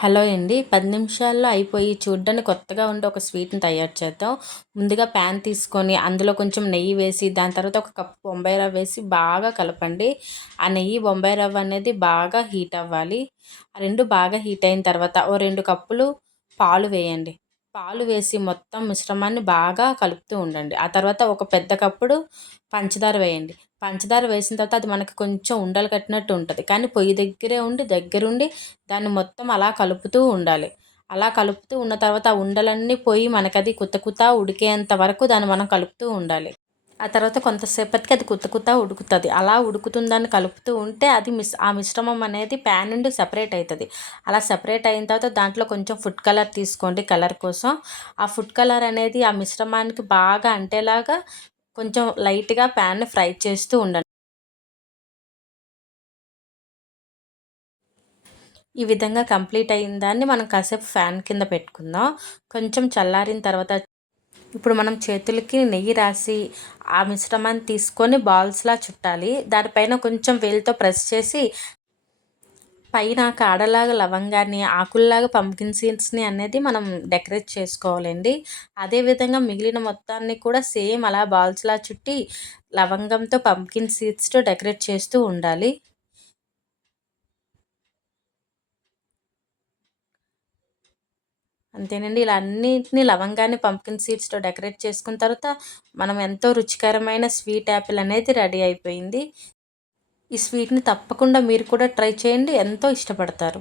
Hello అండి. పది నిమిషాల్లో అయిపోయి చూడ్డానికి కొత్తగా ఉండే ఒక స్వీట్ని తయారు చేద్దాం. ముందుగా ప్యాన్ తీసుకొని అందులో కొంచెం నెయ్యి వేసి దాని తర్వాత ఒక కప్పు బొంబాయి రవ్వ వేసి బాగా కలపండి. ఆ నెయ్యి బొంబాయి రవ్వ అనేది బాగా హీట్ అవ్వాలి. ఆ రెండు బాగా హీట్ అయిన తర్వాత ఓ రెండు కప్పులు పాలు వేయండి. పాలు వేసి మొత్తం మిశ్రమాన్ని బాగా కలుపుతూ ఉండండి. ఆ తర్వాత ఒక పెద్ద కప్పుడు పంచదార వేయండి. పంచదార వేసిన తర్వాత అది మనకి కొంచెం ఉండలు కట్టినట్టు ఉంటుంది. కానీ పొయ్యి దగ్గరే ఉండి దగ్గరుండి దాన్ని మొత్తం అలా కలుపుతూ ఉండాలి. అలా కలుపుతూ ఉన్న తర్వాత ఆ ఉండలన్నీ పోయి మనకది కుత కుత్త కుత్త ఉడికేంత వరకు దాన్ని మనం కలుపుతూ ఉండాలి. ఆ తర్వాత కొంతసేపటికి అది కుత్త కుత్త ఉడుకుతుంది. అలా ఉడుకుతుందని కలుపుతూ ఉంటే అది మిస్ ఆ మిశ్రమం అనేది ప్యాన్ నుండి సపరేట్ అవుతుంది అలా సపరేట్ అయిన తర్వాత దాంట్లో కొంచెం ఫుడ్ కలర్ తీసుకోండి కలర్ కోసం. ఆ ఫుడ్ కలర్ అనేది ఆ మిశ్రమానికి బాగా అంటేలాగా కొంచెం లైట్గా ప్యాన్ని ఫ్రై చేస్తూ ఉండండి. ఈ విధంగా కంప్లీట్ అయిన దాన్ని మనం కాసేపు ఫ్యాన్ కింద పెట్టుకుందాం. కొంచెం చల్లారిన తర్వాత ఇప్పుడు మనం చేతులకి నెయ్యి రాసి ఆ మిశ్రమాన్ని తీసుకొని బాల్స్లా చుట్టాలి. దానిపైన కొంచెం వేలితో ప్రెస్ చేసి పైన కాడలాగా లవంగాన్ని ఆకుల్లాగా పంకిన్ సీడ్స్ని అనేది మనం డెకరేట్ చేసుకోవాలండి. అదేవిధంగా మిగిలిన మొత్తాన్ని కూడా సేమ్ అలా బాల్స్లా చుట్టి లవంగంతో పంకిన్ సీడ్స్తో డెకరేట్ చేస్తూ ఉండాలి. అంతేనండి. ఇలా అన్నింటినీ లవంగాన్ని పంకిన్ సీడ్స్తో డెకరేట్ చేసుకున్న తర్వాత మనం ఎంతో రుచికరమైన స్వీట్ యాపిల్ అనేది రెడీ అయిపోయింది. ఈ స్వీట్ని తప్పకుండా మీరు కూడా ట్రై చేయండి. ఎంతో ఇష్టపడతారు.